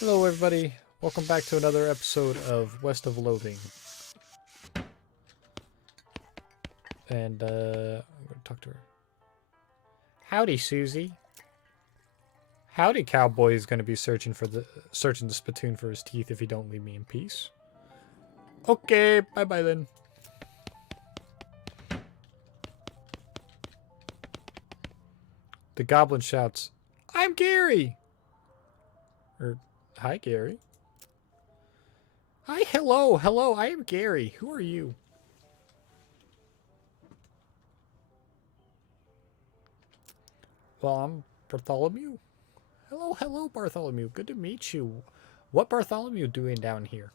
Hello everybody, welcome back to another episode of West of Loathing. And I'm gonna talk to her. Howdy, Susie. Howdy, cowboy is gonna be searching the spittoon for his teeth if you don't leave me in peace. Okay, bye bye then. The goblin shouts, "I'm Gary!" Hi Gary. Hi, hello, I am Gary. Who are you? Well, I'm Bartholomew. Hello, Bartholomew. Good to meet you. What Bartholomew doing down here?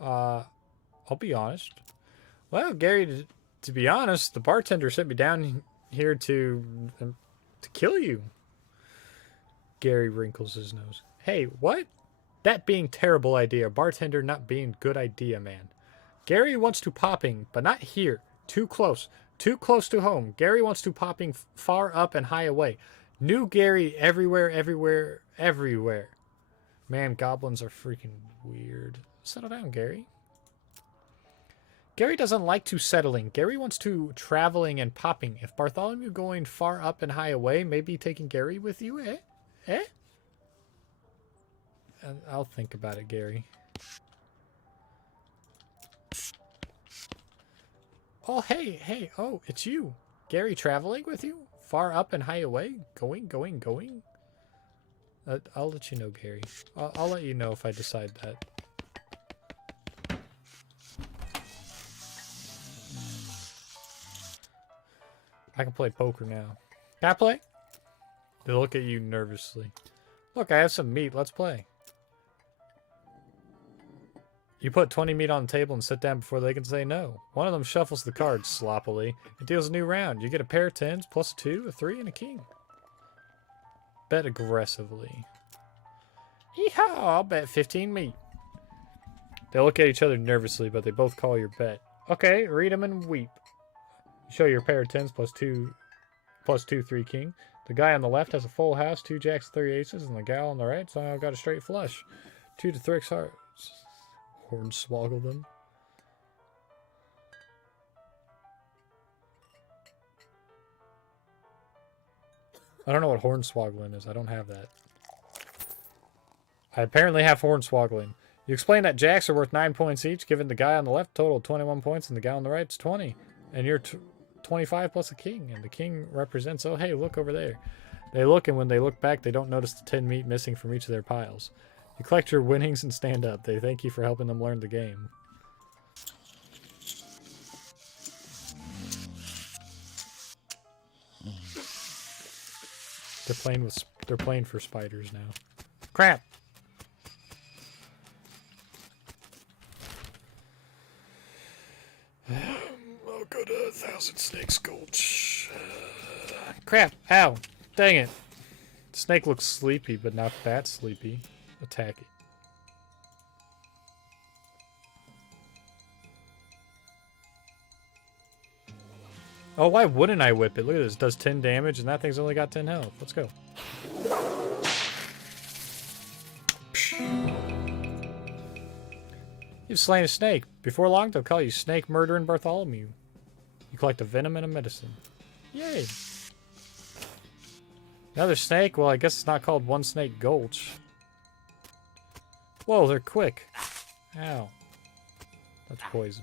I'll be honest. Well, Gary, to be honest, the bartender sent me down here to kill you. Gary wrinkles his nose. Hey, what? That being terrible idea. Bartender not being good idea, man. Gary wants to popping, but not here. Too close. Too close to home. Gary wants to popping far up and high away. New Gary everywhere. Man, goblins are freaking weird. Settle down, Gary. Gary doesn't like to settling. Gary wants to traveling and popping. If Bartholomew going far up and high away, maybe taking Gary with you, eh? Eh? I'll think about it, Gary. Oh, hey, oh, it's you. Gary traveling with you? Far up and high away? Going? I'll let you know, Gary. I'll let you know if I decide that. I can play poker now. Can I play? They look at you nervously. Look, I have some meat. Let's play. You put 20 meat on the table and sit down before they can say no. One of them shuffles the cards sloppily. It deals a new round. You get a pair of tens, plus a 2, a 3, and a king. Bet aggressively. Yeehaw! I'll bet 15 meat. They look at each other nervously, but they both call your bet. Okay, read them and weep. Show your pair of tens, plus 2, 3 king. The guy on the left has a full house, 2 jacks, 3 aces, and the gal on the right somehow got a straight flush. 2 to 3 hearts. Hornswoggle them. I don't know what hornswoggling is. I don't have that. I apparently have hornswoggling. You explain that jacks are worth 9 points each, giving the guy on the left total 21 points and the guy on the right's 20. And you're 25 plus a king, and the king represents, oh hey, look over there. They look, and when they look back, they don't notice the 10 meat missing from each of their piles. You collect your winnings and stand up. They thank you for helping them learn the game. They're playing for spiders now. Crap! I'll go to 1,000 Snakes Gulch. Crap! Ow! Dang it! The snake looks sleepy, but not that sleepy. Attack it. Oh, why wouldn't I whip it? Look at this. It does 10 damage, and that thing's only got 10 health. Let's go. You've slain a snake. Before long, they'll call you Snake Murdering Bartholomew. You collect a venom and a medicine. Yay! Another snake? Well, I guess it's not called One Snake Gulch. Whoa, they're quick. Ow. That's poison.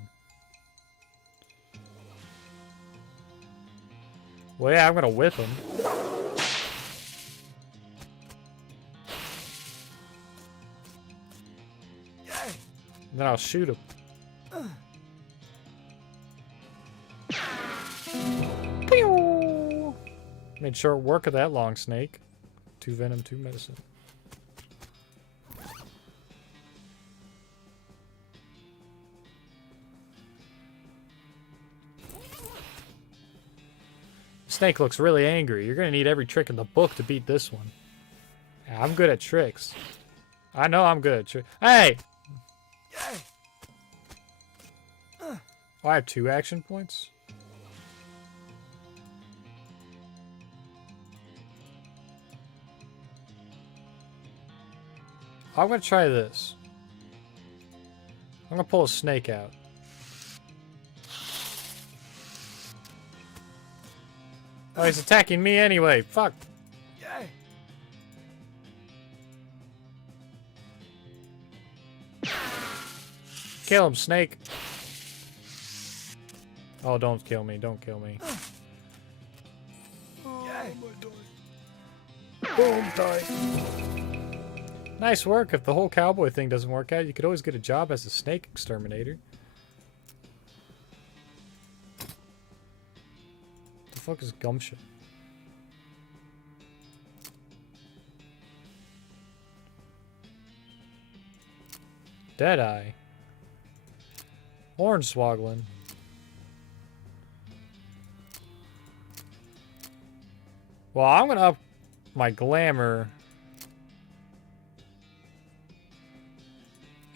Well, yeah, I'm gonna whip him. And then I'll shoot him. Pew! Made short work of that long snake. 2 venom, 2 medicine. Snake looks really angry. You're gonna need every trick in the book to beat this one. Yeah, I'm good at tricks. I know I'm good at tricks. Hey! Oh, I have 2 action points? I'm gonna try this. I'm gonna pull a snake out. Oh, he's attacking me anyway. Fuck. Kill him, snake. Oh, don't kill me. Don't kill me. Boom, die. Nice work. If the whole cowboy thing doesn't work out, you could always get a job as a snake exterminator. The fuck is gumption? Deadeye. Hornswoggling. Well, I'm gonna up my glamour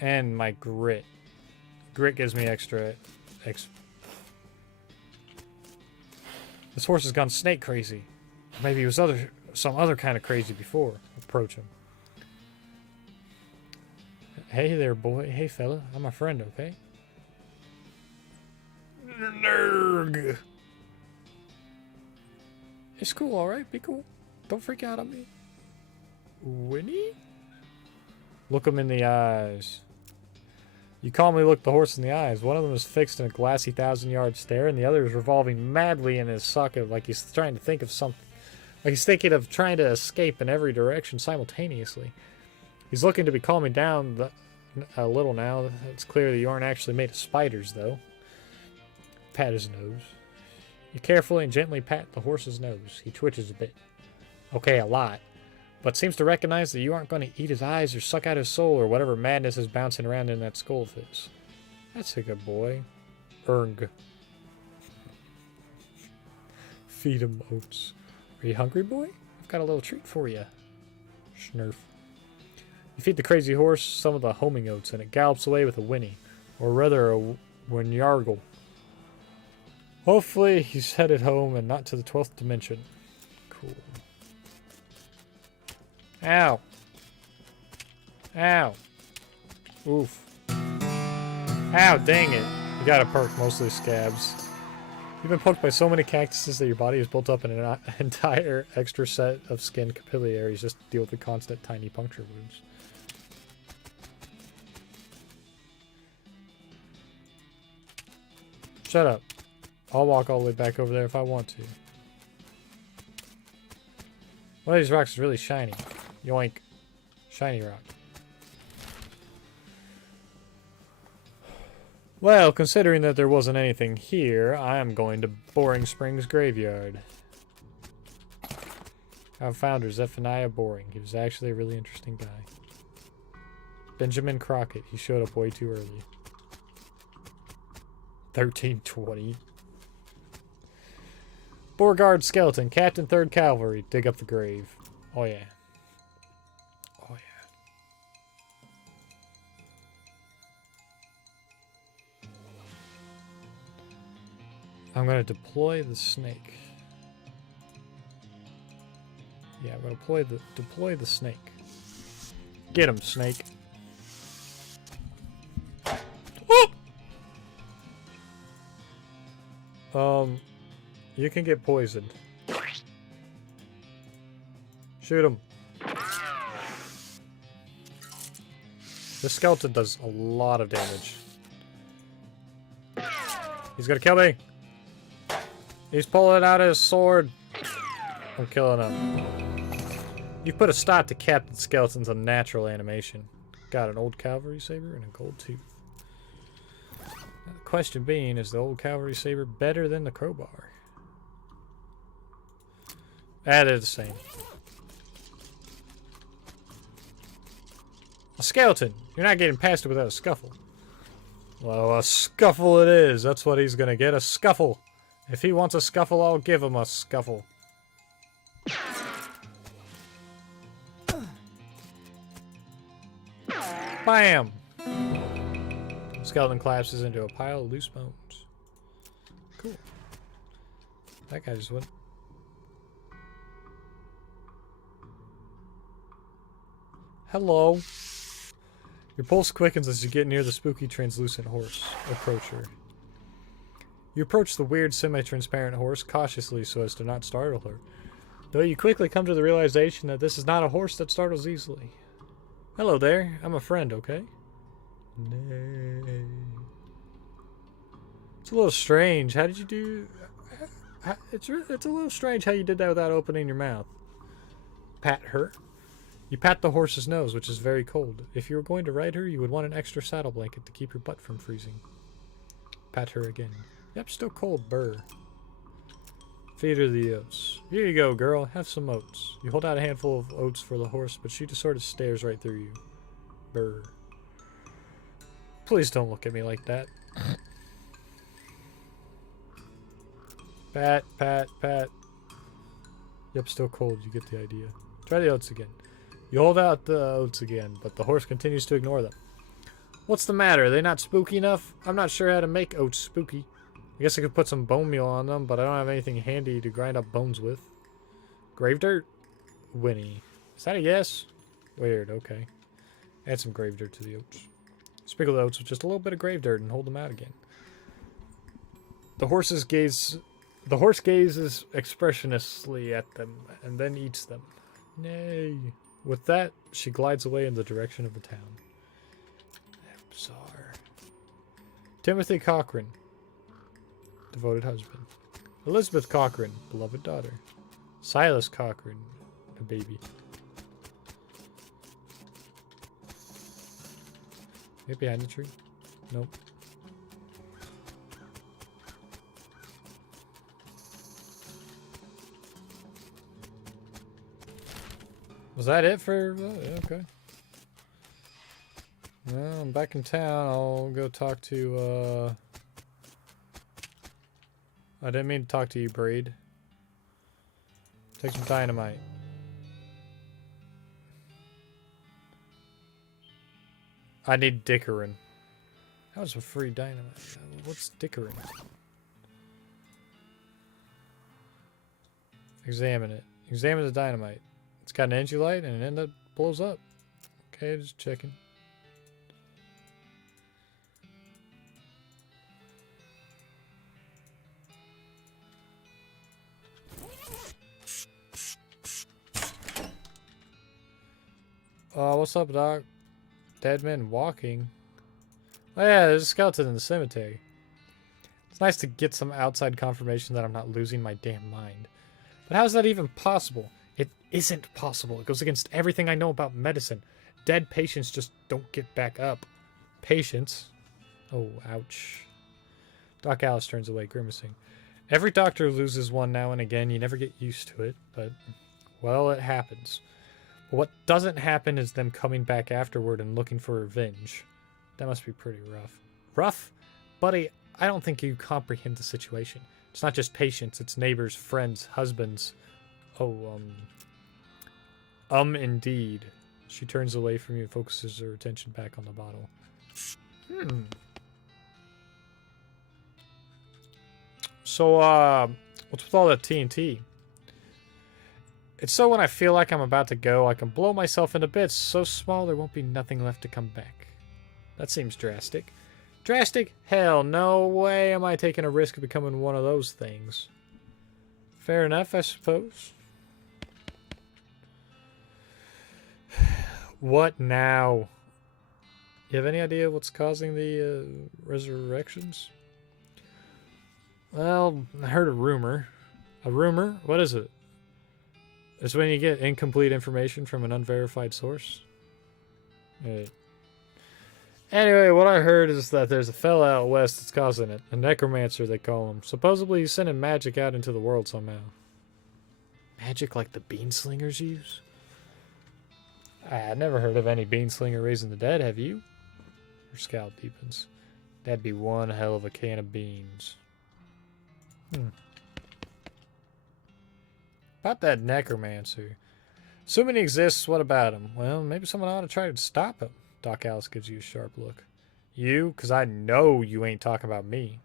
and my grit. Grit gives me extra. This horse has gone snake crazy. Maybe he was some other kind of crazy before. Approach him. Hey there, boy. Hey, fella. I'm a friend, okay? Nerg. It's cool, alright? Be cool. Don't freak out on me. Winnie? Look him in the eyes. You calmly look the horse in the eyes. One of them is fixed in a glassy 1,000-yard stare, and the other is revolving madly in his socket like he's trying to think of something. Like he's thinking of trying to escape in every direction simultaneously. He's looking to be calming down a little now. It's clear that you aren't actually made of spiders, though. Pat his nose. You carefully and gently pat the horse's nose. He twitches a bit. Okay, a lot. But seems to recognize that you aren't going to eat his eyes or suck out his soul or whatever madness is bouncing around in that skull of his. That's a good boy. Erg. Feed him oats. Are you hungry, boy? I've got a little treat for you. Schnurf. You feed the crazy horse some of the homing oats and it gallops away with a whinny. Or rather a whinnyargle. Hopefully he's headed home and not to the 12th dimension. Cool. Ow. Ow. Oof. Ow, dang it. You got a perk, mostly scabs. You've been poked by so many cactuses that your body has built up an entire extra set of skin capillaries just to deal with the constant tiny puncture wounds. Shut up. I'll walk all the way back over there if I want to. One of these rocks is really shiny. Yoink. Shiny rock. Well, considering that there wasn't anything here, I am going to Boring Springs Graveyard. Our founder, Zephaniah Boring. He was actually a really interesting guy. Benjamin Crockett. He showed up way too early. 1320. Beauregard Skeleton, Captain 3rd Cavalry. Dig up the grave. Oh yeah. Oh yeah. I'm gonna deploy the snake. Yeah, I'm gonna deploy the snake. Get him, snake. You can get poisoned. Shoot him. This skeleton does a lot of damage. He's gonna kill me. He's pulling out his sword. I'm killing him. You put a stop to Captain Skeleton's unnatural animation. Got an old cavalry saber and a gold tooth. Now, the question being, is the old cavalry saber better than the crowbar? Ah, they're the same. A skeleton! You're not getting past it without a scuffle. Well, a scuffle it is. That's what he's gonna get. A scuffle. If he wants a scuffle, I'll give him a scuffle. Bam! Skeleton collapses into a pile of loose bones. Cool. That guy just went. Hello. Your pulse quickens as you get near the spooky translucent horse. Approach her. You approach the weird semi-transparent horse cautiously so as to not startle her, though you quickly come to the realization that this is not a horse that startles easily. Hello there, I'm a friend, okay? Nay. It's a little strange. How did you do... It's a little strange how you did that without opening your mouth. Pat her. You pat the horse's nose, which is very cold. If you were going to ride her, you would want an extra saddle blanket to keep your butt from freezing. Pat her again. Yep, still cold, burr. Feed her the oats. Here you go, girl. Have some oats. You hold out a handful of oats for the horse, but she just sort of stares right through you. Burr. Please don't look at me like that. Pat, pat, pat. Yep, still cold. You get the idea. Try the oats again. You hold out the oats again, but the horse continues to ignore them. What's the matter? Are they not spooky enough? I'm not sure how to make oats spooky. I guess I could put some bone meal on them, but I don't have anything handy to grind up bones with. Grave dirt? Winnie. Is that a yes? Weird, okay. Add some grave dirt to the oats. Sprinkle the oats with just a little bit of grave dirt and hold them out again. The horse gazes expressionlessly at them and then eats them. Nay. With that, she glides away in the direction of the town. Bizarre. Timothy Cochran. Devoted husband. Elizabeth Cochran. Beloved daughter. Silas Cochran. A baby. Maybe behind the tree? Nope. Was that it for... yeah, okay. Well, I'm back in town. I'll go talk to, I didn't mean to talk to you, Braid. Take some dynamite. I need Dickerin. How's a free dynamite? What's Dickerin? Examine it. Examine the dynamite. It's got an energy light and an end that blows up. Okay, just checking. What's up, Doc? Dead men walking. Oh yeah, there's a skeleton in the cemetery. It's nice to get some outside confirmation that I'm not losing my damn mind. But how's that even possible? It isn't possible. It goes against everything I know about medicine. Dead patients just don't get back up. Patients? Oh, ouch. Doc Alice turns away, grimacing. Every doctor loses one now and again. You never get used to it, but, well, it happens. But what doesn't happen is them coming back afterward and looking for revenge. That must be pretty rough. Rough? Buddy, I don't think you comprehend the situation. It's not just patients, it's neighbors, friends, husbands. Oh, indeed. She turns away from you and focuses her attention back on the bottle. So, what's with all that TNT? It's so when I feel like I'm about to go, I can blow myself into bits so small there won't be nothing left to come back. That seems drastic. Drastic? Hell, no way am I taking a risk of becoming one of those things. Fair enough, I suppose. What now? You have any idea what's causing the resurrections? Well, I heard a rumor. A rumor? What is it? It's when you get incomplete information from an unverified source. Right. Anyway, what I heard is that there's a fella out west that's causing it. A necromancer, they call him. Supposedly he's sending magic out into the world somehow. Magic like the beanslingers use? I never heard of any beanslinger raising the dead, have you? Her scowl deepens. That'd be one hell of a can of beans. About that necromancer. Assuming he exists, what about him? Well, maybe someone ought to try to stop him. Doc Alice gives you a sharp look. You? Because I know you ain't talking about me.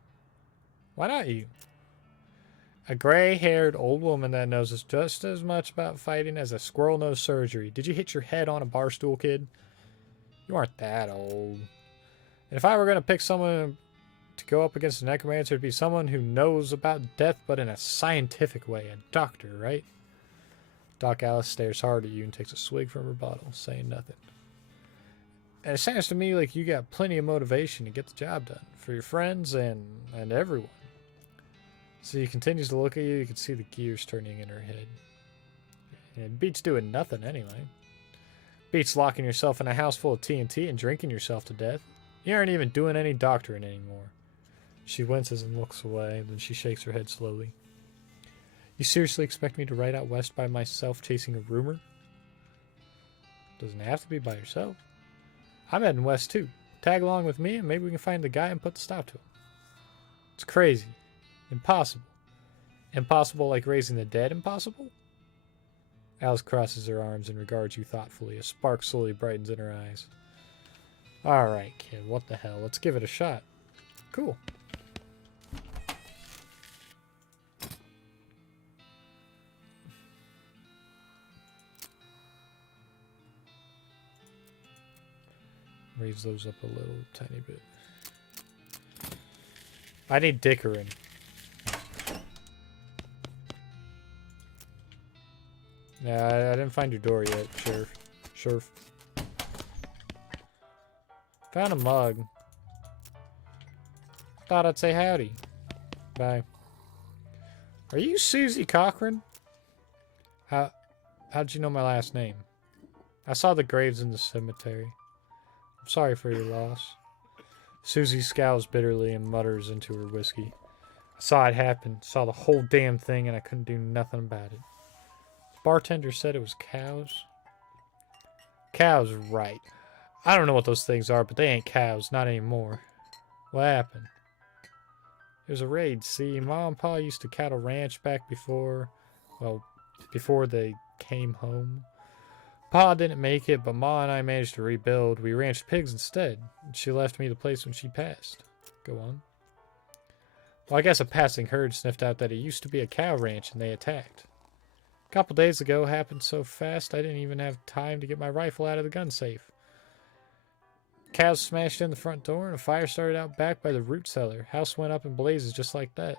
Why not you? A gray-haired old woman that knows just as much about fighting as a squirrel knows surgery. Did you hit your head on a bar stool, kid? You aren't that old. And if I were going to pick someone to go up against a necromancer, it'd be someone who knows about death, but in a scientific way. A doctor, right? Doc Alice stares hard at you and takes a swig from her bottle, saying nothing. And it sounds to me like you got plenty of motivation to get the job done. For your friends and everyone. So he continues to look at you. You can see the gears turning in her head. And it beats doing nothing anyway. Beats locking yourself in a house full of TNT and drinking yourself to death. You aren't even doing any doctoring anymore. She winces and looks away, then she shakes her head slowly. You seriously expect me to ride out west by myself chasing a rumor? Doesn't have to be by yourself. I'm heading west too. Tag along with me and maybe we can find the guy and put the stop to him. It's crazy. Impossible. Impossible like raising the dead impossible? Alice crosses her arms and regards you thoughtfully. A spark slowly brightens in her eyes. Alright, kid, what the hell? Let's give it a shot. Cool. Raise those up a little tiny bit. I need dickering. Yeah, I didn't find your door yet. Sure. Found a mug. Thought I'd say howdy. Bye. Are you Susie Cochran? How'd you know my last name? I saw the graves in the cemetery. I'm sorry for your loss. Susie scowls bitterly and mutters into her whiskey. I saw it happen. Saw the whole damn thing and I couldn't do nothing about it. The bartender said it was cows. Cows, right. I don't know what those things are, but they ain't cows. Not anymore. What happened? It was a raid, see? Mom and Pa used to cattle ranch back before they came home. Pa didn't make it, but Ma and I managed to rebuild. We ranched pigs instead. She left me the place when she passed. Go on. Well, I guess a passing herd sniffed out that it used to be a cow ranch and they attacked. A couple days ago happened so fast I didn't even have time to get my rifle out of the gun safe. Cows smashed in the front door and a fire started out back by the root cellar. House went up in blazes just like that.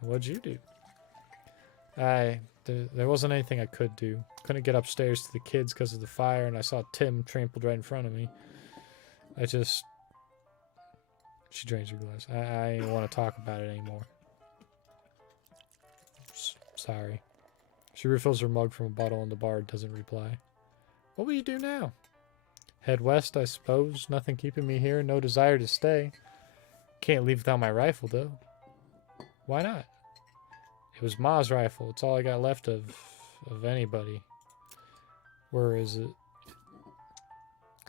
What'd you do? There wasn't anything I could do. Couldn't get upstairs to the kids because of the fire, and I saw Tim trampled right in front of me. She drains her glass. I don't want to talk about it anymore. Sorry. She refills her mug from a bottle in the bar and doesn't reply. What will you do now? Head west, I suppose. Nothing keeping me here. No desire to stay. Can't leave without my rifle, though. Why not? It was Ma's rifle. It's all I got left of anybody. Where is it?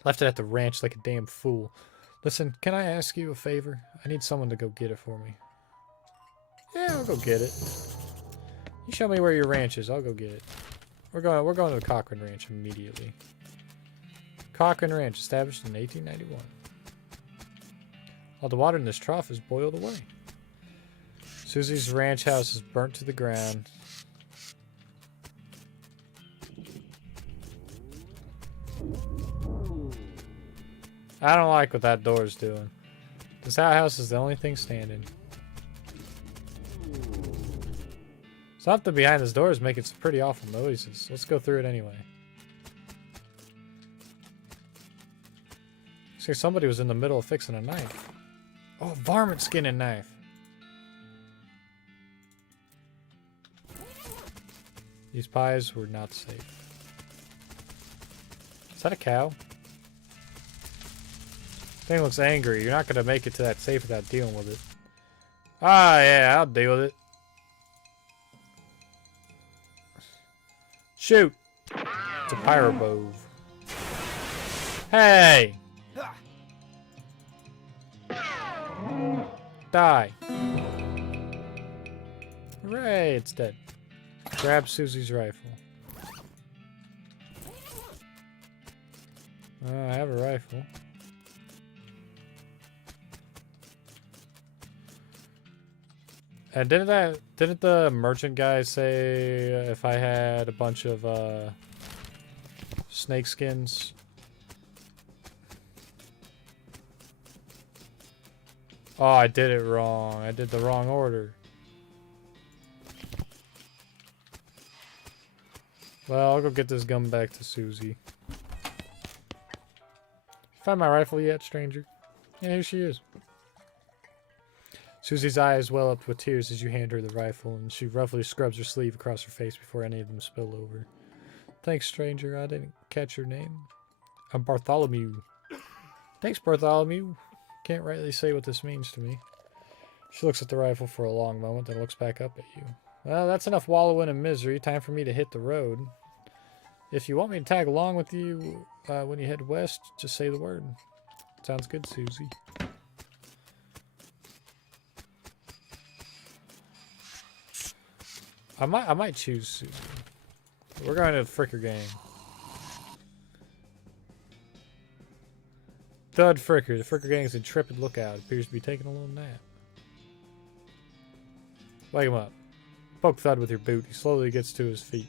Left it at the ranch like a damn fool. Listen, can I ask you a favor? I need someone to go get it for me. Yeah, I'll go get it. You show me where your ranch is. I'll go get it. We're going to the Cochran Ranch immediately. Cochran Ranch, established in 1891. All the water in this trough is boiled away. Susie's ranch house is burnt to the ground. I don't like what that door is doing. This outhouse is the only thing standing. Something behind this door is making some pretty awful noises. Let's go through it anyway. Looks like somebody was in the middle of fixing a knife. Oh, varmint skinning knife. These pies were not safe. Is that a cow? Thing looks angry. You're not going to make it to that safe without dealing with it. Ah, yeah, I'll deal with it. Shoot! It's a pyrobove. Hey! Die. Hooray, it's dead. Grab Susie's rifle. I have a rifle. And didn't the merchant guy say if I had a bunch of snake skins Oh, I did it wrong. I did the wrong order. Well, I'll go get this gun back to Susie. Find my rifle yet, stranger? Yeah, here she is. Susie's eyes well up with tears as you hand her the rifle, and she roughly scrubs her sleeve across her face before any of them spill over. Thanks, stranger. I didn't catch your name. I'm Bartholomew. Thanks, Bartholomew. Can't rightly say what this means to me. She looks at the rifle for a long moment, then looks back up at you. Well, that's enough wallowing in misery. Time for me to hit the road. If you want me to tag along with you when you head west, just say the word. Sounds good, Susie. I might choose Susie. We're going to the Fricker Gang. Thud Fricker. The Fricker Gang's intrepid lookout appears to be taking a little nap. Wake him up. Poke Thud with your boot. He slowly gets to his feet.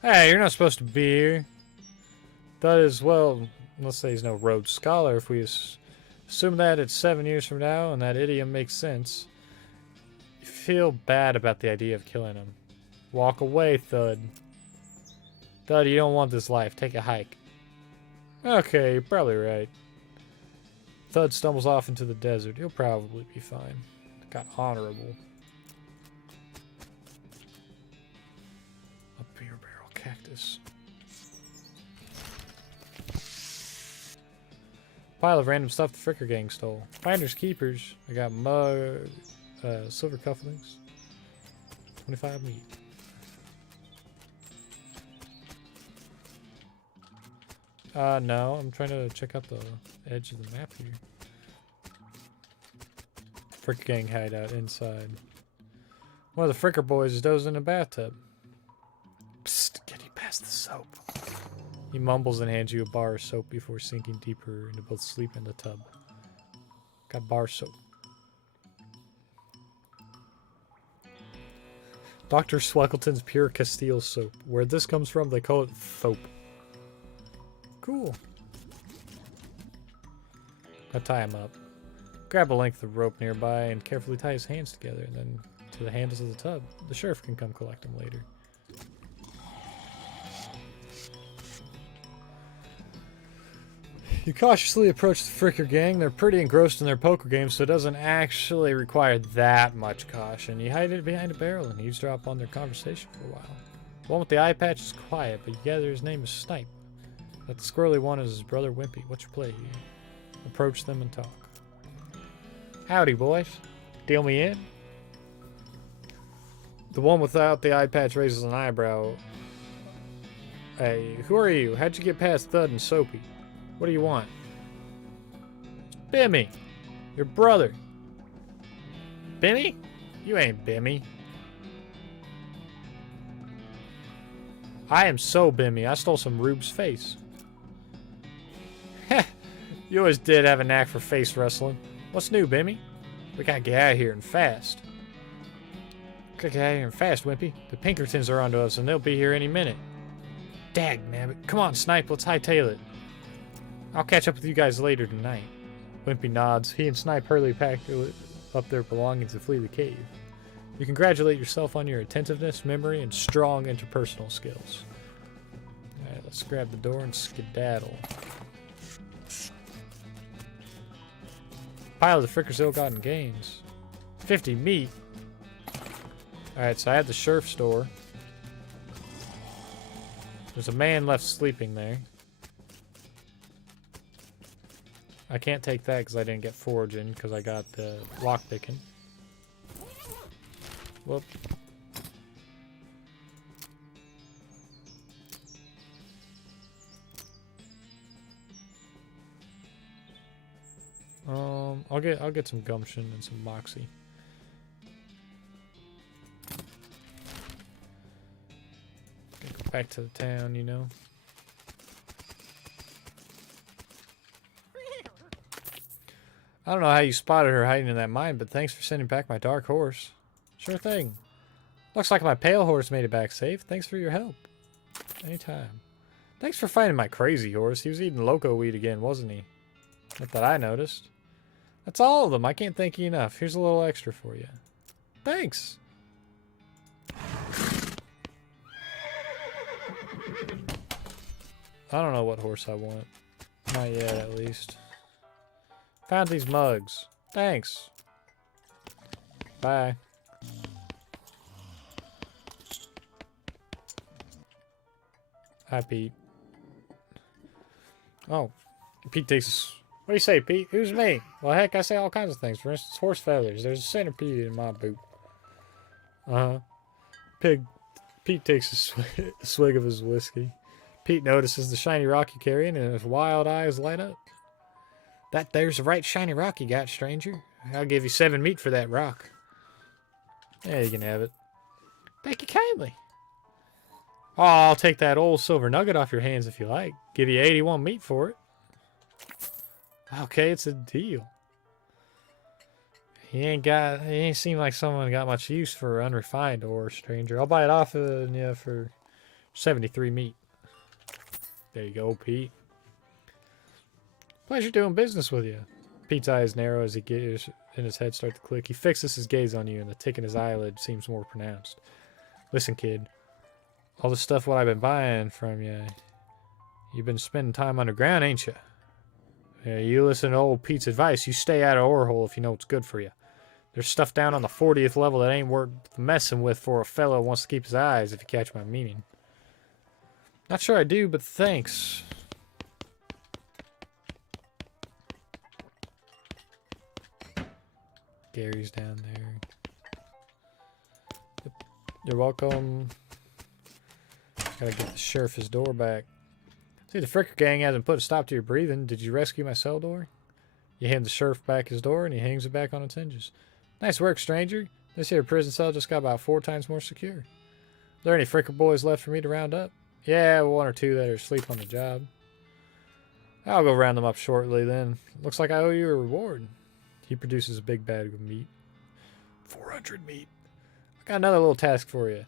Hey, you're not supposed to be here. Thud is, well, let's say he's no Rhodes Scholar. If we assume that it's 7 years from now and that idiom makes sense, you feel bad about the idea of killing him. Walk away, Thud. Thud, you don't want this life. Take a hike. Okay, you're probably right. Thud stumbles off into the desert. He'll probably be fine. Got honorable. A beer barrel cactus. Pile of random stuff the Fricker Gang stole. Finders keepers. I got mug, silver cufflinks. 25 meat. No, I'm trying to check out the edge of the map here. Fricker Gang hideout inside. One of the Fricker boys is dozing in a bathtub. Psst, get you past the soap. He mumbles and hands you a bar of soap before sinking deeper into both sleep and the tub. Got bar soap. Dr. Sweckleton's Pure Castile soap. Where this comes from, they call it soap. Cool. I'll tie him up. Grab a length of rope nearby and carefully tie his hands together, and then to the handles of the tub. The sheriff can come collect him later. You cautiously approach the Fricker Gang. They're pretty engrossed in their poker game, so it doesn't actually require that much caution. You hide it behind a barrel and eavesdrop on their conversation for a while. The one with the eye patch is quiet, but you gather his name is Snipe. That the squirrely one is his brother Wimpy. What's your play here? Approach them and talk. Howdy, boys. Deal me in? The one without the eye patch raises an eyebrow. Hey, who are you? How'd you get past Thud and Soapy? What do you want? It's Bimmy, your brother. Bimmy? You ain't Bimmy. I am so Bimmy. I stole some Rube's face. Heh, you always did have a knack for face wrestling. What's new, Bimmy? We gotta get out of here and fast. Gotta get out of here and fast, Wimpy. The Pinkertons are onto us and they'll be here any minute. Dagnabbit. Come on, Snipe, let's hightail it. I'll catch up with you guys later tonight. Wimpy nods. He and Snipe hurriedly pack up their belongings to flee the cave. You congratulate yourself on your attentiveness, memory, and strong interpersonal skills. Alright, let's grab the door and skedaddle. Pile of the Fricker's ill-gotten gains. 50 meat. Alright, so I had the Sheriff store. There's a man left sleeping there. I can't take that because I didn't get foraging because I got the lockpicking. Whoop. I'll get some gumption and some moxie. Go back to the town, you know. I don't know how you spotted her hiding in that mine, but thanks for sending back my dark horse. Sure thing. Looks like my pale horse made it back safe. Thanks for your help. Anytime. Thanks for finding my crazy horse. He was eating loco weed again, wasn't he? Not that I noticed. That's all of them. I can't thank you enough. Here's a little extra for you. Thanks. I don't know what horse I want. Not yet, at least. Found these mugs. Thanks. Bye. Hi, Pete. Oh, Pete takes... What do you say, Pete? Who's me? Well, heck, I say all kinds of things. For instance, horse feathers. There's a centipede in my boot. Uh-huh. Pete takes a swig of his whiskey. Pete notices the shiny rock you carry and his wild eyes light up. That there's the right shiny rock you got, stranger. I'll give you 7 meat for that rock. Yeah, you can have it. Thank you kindly. Oh, I'll take that old silver nugget off your hands if you like. Give you 81 meat for it. Okay, it's a deal. He ain't seemed like someone got much use for unrefined ore, stranger. I'll buy it off of you for 73 meat. There you go, Pete. Pleasure doing business with you. Pete's eyes narrow as he gets in his head start to click. He fixes his gaze on you, and the tick in his eyelid seems more pronounced. Listen, kid. All the stuff what I've been buying from you, you've been spending time underground, ain't you? Yeah, you listen to old Pete's advice. You stay out of ore hole if you know what's good for you. There's stuff down on the 40th level that ain't worth messing with for a fellow who wants to keep his eyes, if you catch my meaning. Not sure I do, but thanks. Gary's down there. You're welcome. Gotta get the sheriff his door back. See, the Fricker gang hasn't put a stop to your breathing. Did you rescue my cell door? You hand the sheriff back his door, and he hangs it back on its hinges. Nice work, stranger. This here prison cell just got about 4 times more secure. Are there any Fricker boys left for me to round up? Yeah, 1 or 2 that are asleep on the job. I'll go round them up shortly, then. Looks like I owe you a reward. He produces a big bag of meat. 400 meat. I got another little task for you.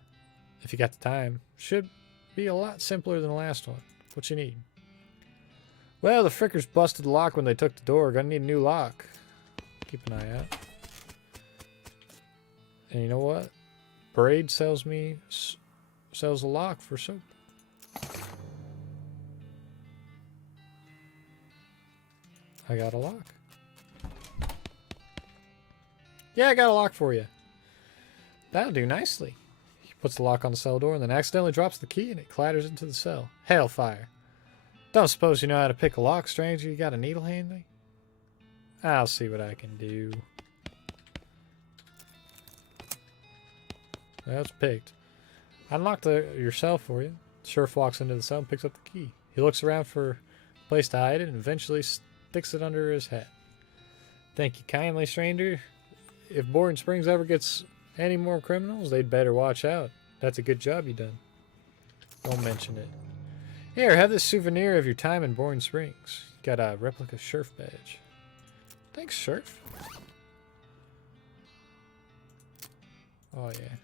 If you got the time. Should be a lot simpler than the last one. What you need? Well, the Frickers busted the lock when they took the door. Gonna need a new lock. Keep an eye out. And you know what? Braid sells a lock for soap. I got a lock. Yeah, I got a lock for you. That'll do nicely. He puts the lock on the cell door and then accidentally drops the key and it clatters into the cell. Hellfire. Don't suppose you know how to pick a lock, stranger? You got a needle handy? I'll see what I can do. That's picked. I unlocked your cell for you. The sheriff walks into the cell and picks up the key. He looks around for a place to hide it and eventually sticks it under his hat. Thank you kindly, stranger. If Boarding Springs ever gets any more criminals, they'd better watch out. That's a good job you done. Don't mention it. Here, have this souvenir of your time in Boarding Springs. Got a replica sheriff badge. Thanks, sheriff. Oh, yeah.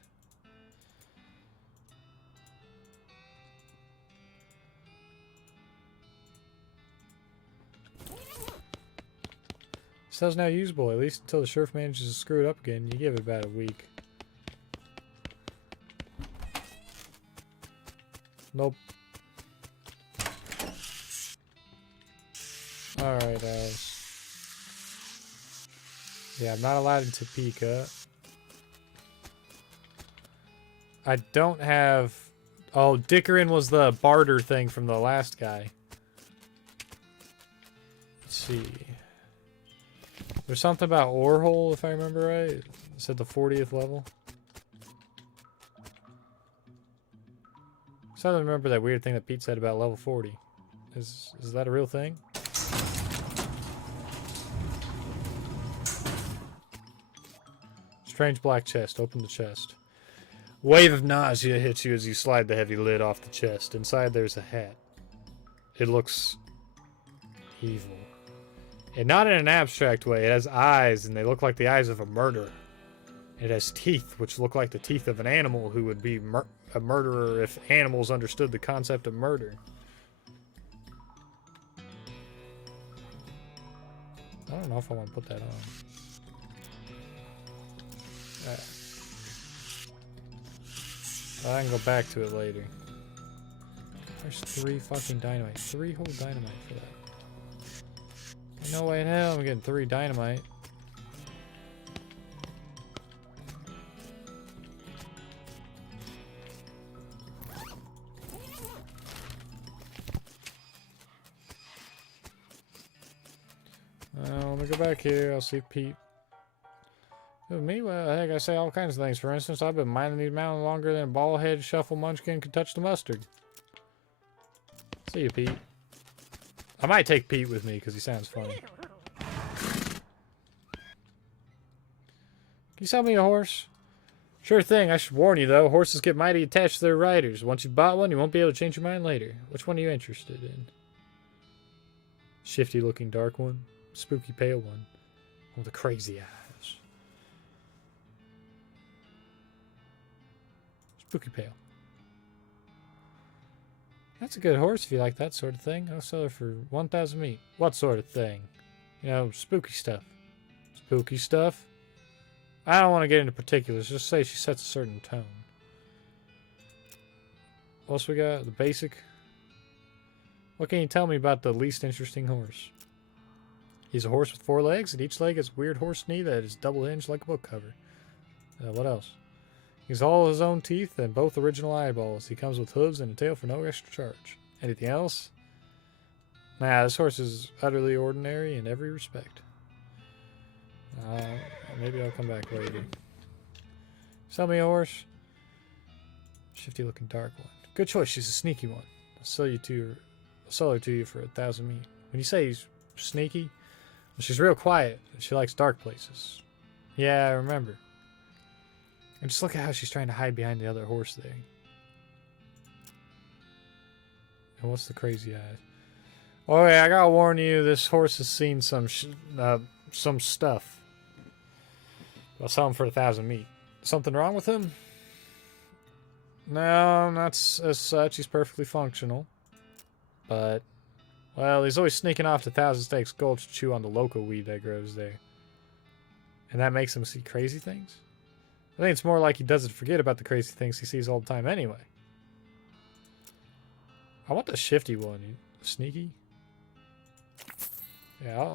Cell's now usable, at least until the sheriff manages to screw it up again. You give it about a week. Nope. Alright, yeah, I'm not allowed into Pika. I don't have... Oh, Dickerin was the barter thing from the last guy. Let's see. There's something about ore hole, if I remember right. It's at the 40th level. So I don't remember that weird thing that Pete said about level 40. Is that a real thing? Strange black chest. Open the chest. Wave of nausea hits you as you slide the heavy lid off the chest. Inside there's a hat. It looks evil. And not in an abstract way. It has eyes, and they look like the eyes of a murderer. It has teeth, which look like the teeth of an animal who would be a murderer if animals understood the concept of murder. I don't know if I want to put that on. I can go back to it later. There's 3 fucking dynamite. 3 whole dynamite for that. No way in hell I'm getting 3 dynamite. Let me go back here. I'll see Pete. Me, well, heck, I say all kinds of things. For instance, I've been mining these mountains longer than a ball-headed shuffle munchkin could touch the mustard. See you, Pete. I might take Pete with me because he sounds funny. Can you sell me a horse? Sure thing. I should warn you, though. Horses get mighty attached to their riders. Once you've bought one, you won't be able to change your mind later. Which one are you interested in? Shifty-looking dark one? Spooky pale one? With the crazy eyes? Spooky pale. That's a good horse if you like that sort of thing. I'll sell her for 1,000 meat. What sort of thing? You know, spooky stuff. Spooky stuff? I don't want to get into particulars. Just say she sets a certain tone. What else we got? The basic. What can you tell me about the least interesting horse? He's a horse with 4 legs, and each leg has a weird horse knee that is double hinged like a book cover. What else? He's all his own teeth and both original eyeballs. He comes with hooves and a tail for no extra charge. Anything else? Nah, this horse is utterly ordinary in every respect. Maybe I'll come back later. Sell me a horse. Shifty looking dark one. Good choice, she's a sneaky one. I'll sell her to you for 1,000 meat. When you say he's sneaky, well, she's real quiet and she likes dark places. Yeah, I remember. And just look at how she's trying to hide behind the other horse there. And what's the crazy eyes? Oh yeah, I gotta warn you, this horse has seen some stuff. I'll sell him for 1,000 meat. Something wrong with him? No, not as such. He's perfectly functional. But, well, he's always sneaking off to Thousand Stakes Gulch to chew on the local weed that grows there. And that makes him see crazy things? I think it's more like he doesn't forget about the crazy things he sees all the time anyway. I want the shifty one. Sneaky? Yeah,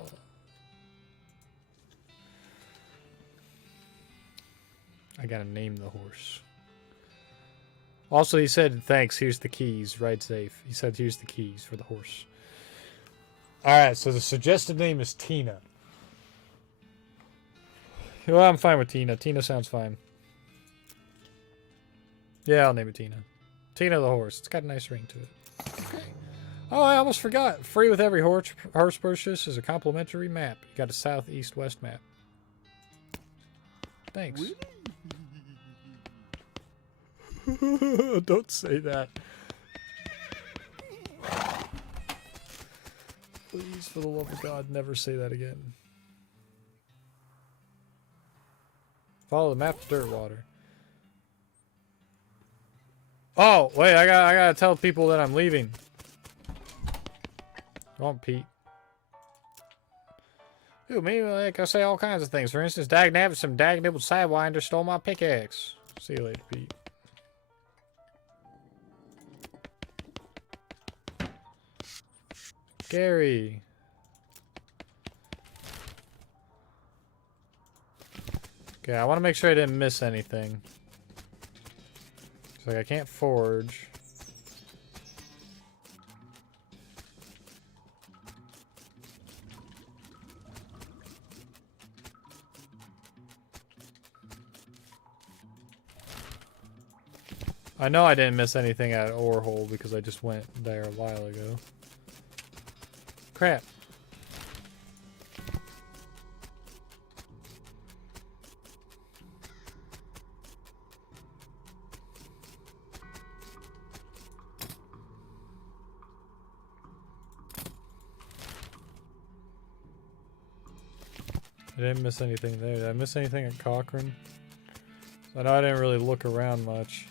I gotta name the horse. Also, he said, thanks, here's the keys. Ride safe. He said, here's the keys for the horse. Alright, so the suggested name is Tina. Well, I'm fine with Tina. Tina sounds fine. Yeah, I'll name it Tina. Tina the horse. It's got a nice ring to it. Okay. Oh, I almost forgot. Free with every horse purchase is a complimentary map. You got a southeast-west map. Thanks. Don't say that. Please, for the love of God, never say that again. Follow the map to Dirtwater. Oh, wait, I gotta tell people that I'm leaving. Come on, Pete. Ooh, me, like I say all kinds of things. For instance, Dagnabbit, some dag-nibbled sidewinder stole my pickaxe. See you later, Pete. Gary. Okay, I want to make sure I didn't miss anything. It's like I can't forge. I know I didn't miss anything at Ore Hole because I just went there a while ago. Crap. I didn't miss anything there. Did I miss anything at Cochrane? I know I didn't really look around much.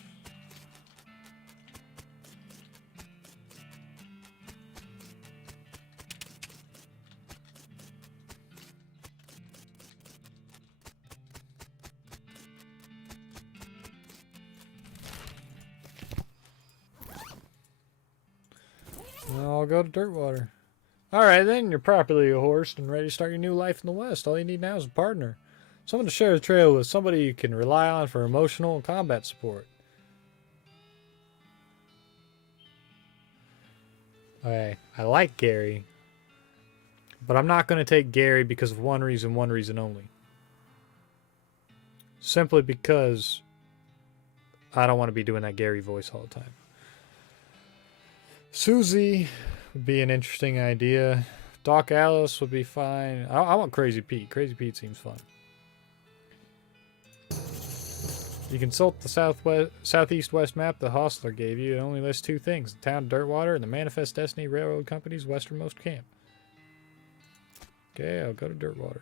I'll go to Dirtwater. Alright then, you're properly horsed and ready to start your new life in the West. All you need now is a partner. Someone to share the trail with, somebody you can rely on for emotional and combat support. Okay, I like Gary. But I'm not going to take Gary because of one reason only. Simply because I don't want to be doing that Gary voice all the time. Susie would be an interesting idea. Doc Alice would be fine. I want Crazy Pete. Crazy Pete seems fun. You consult the southeast-west map the hostler gave you. It only lists two things: the town of Dirtwater and the Manifest Destiny Railroad Company's westernmost camp. Okay, I'll go to Dirtwater.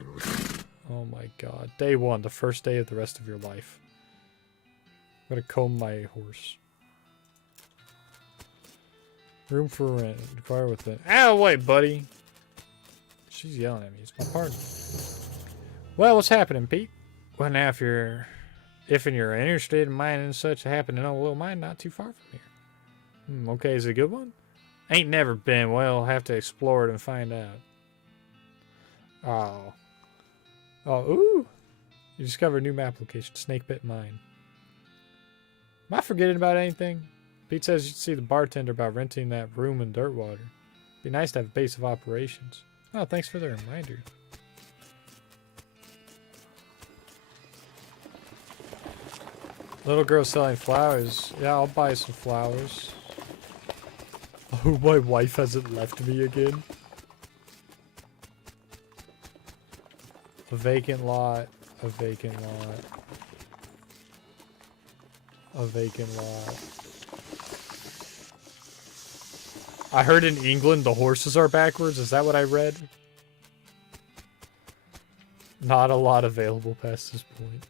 Oh my god. Day 1, the first day of the rest of your life. I'm gonna comb my horse. Room for rent. Require within. Ow, wait, buddy. She's yelling at me. It's my partner. Well, what's happening, Pete? Well, now if you're interested in mining and such, I happen to know a little mine not too far from here. Okay, is it a good one? Ain't never been. Well, have to explore it and find out. Oh. Oh, ooh. You discover a new map location, Snake Pit Mine. Am I forgetting about anything? Pete says you should see the bartender about renting that room in Dirtwater. Be nice to have a base of operations. Oh, thanks for the reminder. Little girl selling flowers. Yeah, I'll buy some flowers. Oh, my wife hasn't left me again. A vacant lot. A vacant lot. A vacant lot. I heard in England the horses are backwards. Is that what I read? Not a lot available past this point.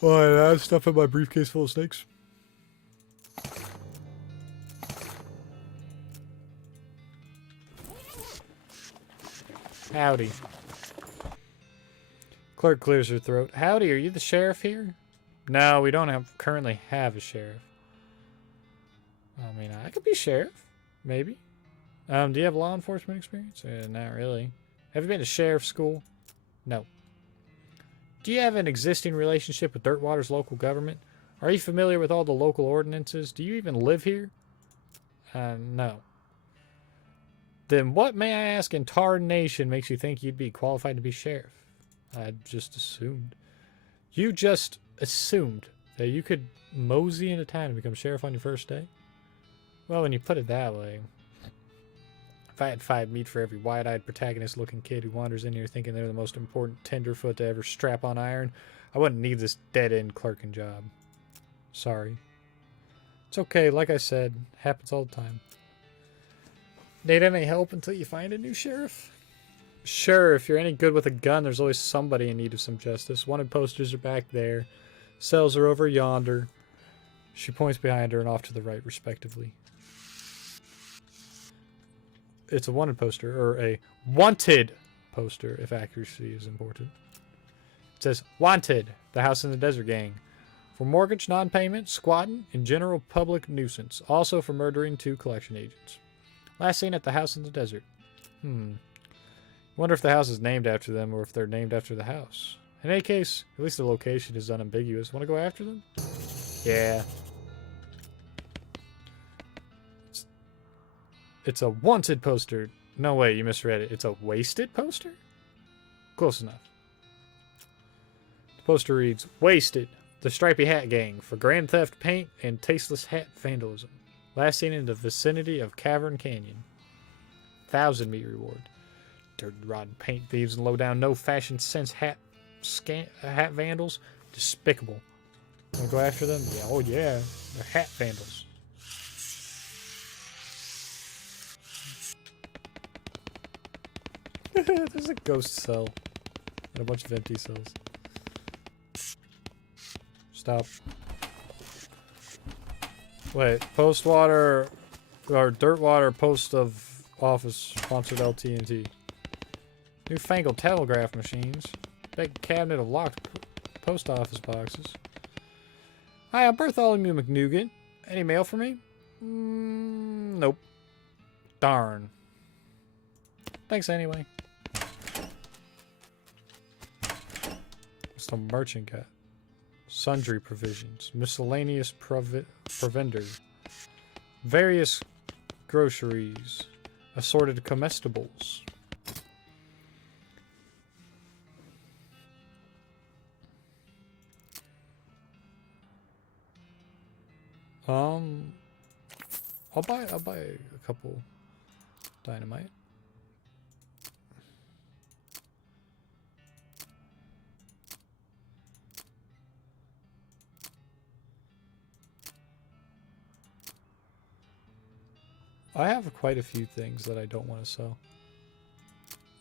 Alright, I have stuff in my briefcase full of snakes. Howdy. Clerk clears her throat. Howdy, are you the sheriff here? No, we don't currently have a sheriff. I mean, I could be sheriff. Maybe. Do you have law enforcement experience? Not really. Have you been to sheriff school? No. Do you have an existing relationship with Dirtwater's local government? Are you familiar with all the local ordinances? Do you even live here? No. Then what, may I ask, in tarnation makes you think you'd be qualified to be sheriff? I just assumed. You just assumed that you could mosey into town and become sheriff on your first day? Well, when you put it that way. If I had 5 meat for every wide-eyed protagonist-looking kid who wanders in here thinking they're the most important tenderfoot to ever strap on iron, I wouldn't need this dead-end clerking job. Sorry. It's okay, like I said, happens all the time. Need any help until you find a new sheriff? Sure, if you're any good with a gun, there's always somebody in need of some justice. Wanted posters are back there. Cells are over yonder. She points behind her and off to the right, respectively. It's a wanted poster, or a wanted poster, if accuracy is important. It says, Wanted, the House in the Desert Gang. For mortgage non-payment, squatting, and general public nuisance. Also for murdering 2 collection agents. Last seen at the House in the Desert. Wonder if the house is named after them, or if they're named after the house. In any case, at least the location is unambiguous. Want to go after them? Yeah. It's a wanted poster. No way, you misread it. It's a wasted poster? Close enough. The poster reads, Wasted, the Stripy Hat Gang, for grand theft, paint, and tasteless hat vandalism. Last seen in the vicinity of Cavern Canyon. 1,000 meat reward. Dirt rotten paint thieves and low down no fashion sense hat vandals. Despicable. Wanna go after them? Yeah, oh yeah. They're hat vandals. There's a ghost cell. And a bunch of empty cells. Stop. Wait, Postwater or Dirtwater Post of Office sponsored LT&T. Newfangled telegraph machines. Big cabinet of locked post office boxes. Hi, I'm Bartholomew McNugent. Any mail for me? Nope. Darn. Thanks anyway. What's the merchant got? Sundry provisions. Miscellaneous provender. Various groceries. Assorted comestibles. I'll buy a couple dynamite. I have quite a few things that I don't want to sell.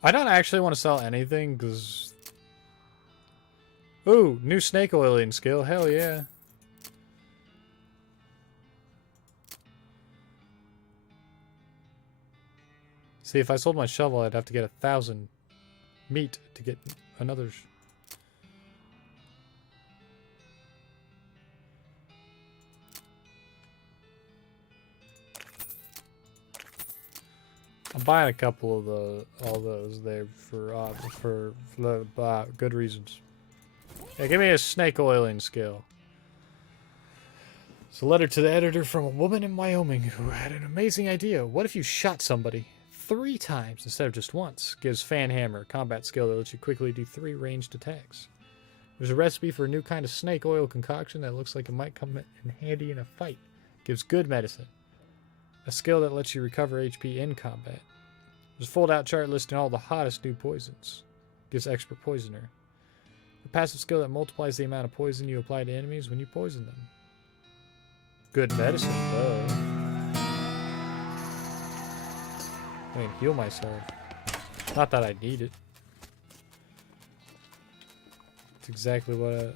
I don't actually want to sell anything because... Ooh, new snake oiling skill. Hell yeah. See, if I sold my shovel, I'd have to get 1,000 meat to get another... I'm buying a couple of all those there for good reasons. Yeah, give me a snake oiling skill. It's a letter to the editor from a woman in Wyoming who had an amazing idea. What if you shot somebody 3 times instead of just once? Gives Fan Hammer, a combat skill that lets you quickly do 3 ranged attacks. There's a recipe for a new kind of snake oil concoction that looks like it might come in handy in a fight. Gives good medicine. A skill that lets you recover HP in combat. There's a fold-out chart listing all the hottest new poisons. Gives expert poisoner. A passive skill that multiplies the amount of poison you apply to enemies when you poison them. Good medicine, though. I mean, heal myself. Not that I need it. It's exactly what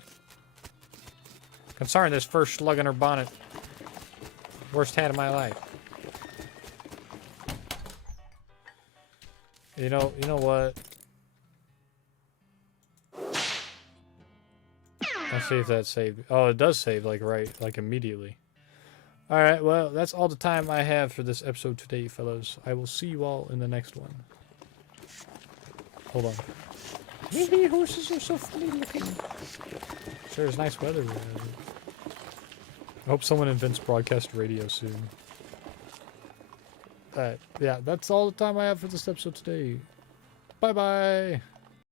Concern this first slug in her bonnet. Worst hat of my life. You know what? Let's see if that saved. Oh, it does save, like, like, immediately. Alright, well, that's all the time I have for this episode today, fellas. I will see you all in the next one. Hold on. Maybe horses are so funny looking. Sure, it's nice weather. I hope someone invents broadcast radio soon. Alright, yeah, that's all the time I have for this episode today. Bye-bye!